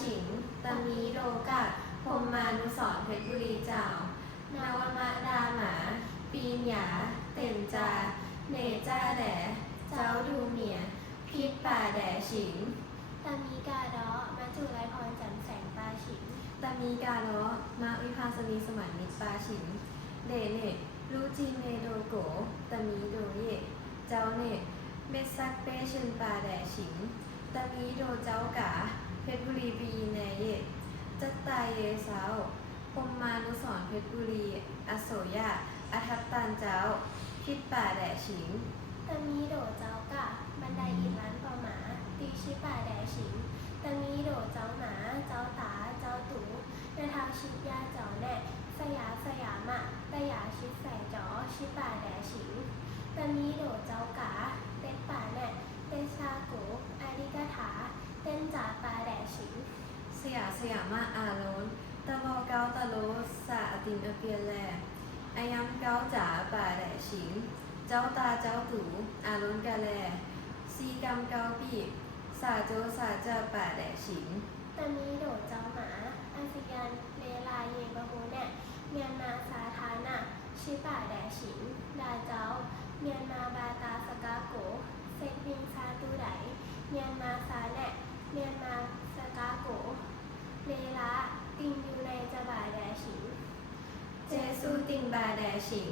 ฉิงตมีโลกะพรหมานุสรณ์เพชรบุรีเจ้านวมะดาหมาปีนหยาเต่นจาเนจ้าแดเจ้าดูเมียพิษป่าแดฉิงตามีกาดอมาจุไรพรจันแสงปาฉิงตามีกาล้อมาวิภาสนีสมันมิตรปาฉิงเดเนรูจีเมโดโกตามีโดเยเจ้าเนเมซักเปเชนปาแดฉิงตามีโดเจ้ากาเพชรบุรีปีเนเยจัตตายเยสาวพรหมานุสรณ์เพชรบุรีอโศยะอทัตตานเจ้าพิษป่าแดฉิงตามีโดเจ้ากะบันไดอินล้านปอหมาตีชิป่าแดฉิงตามีโดเจ้าหมาเจ้าตาเจ้าตูนาทาชิยาเจ้าแน่สยาสยามะตยาชิแสจอชิป่าแดฉิงตามีโดเจ้ากาเต็ดป่าแน่เตชาโกอาริกาถาเต้นจ่าป่าแดฉิงสยามะอาโลนตะโลเกาตะโลสาอติมอเปียแลอายัมเกาจ๋าป่าแดฉิงเจ้าตาเจ้าตูอาโลนกาแลซีกำเกาปีสาโจสาเจ้าป่าแดฉิงตามีโดเจ้าหมาอาซิกันเลลาเยบะโฮแน่เมียนมาสาธานะชิป่าแดฉิงดาเจ้าเมียนมาบาตาสกาโกเซกบิงซาตูไดเมียนมาซาแน่เมียนมาสกาโกเลลาติงอยู่ในจะบาแดฉิงเจสูติงบาแดฉิง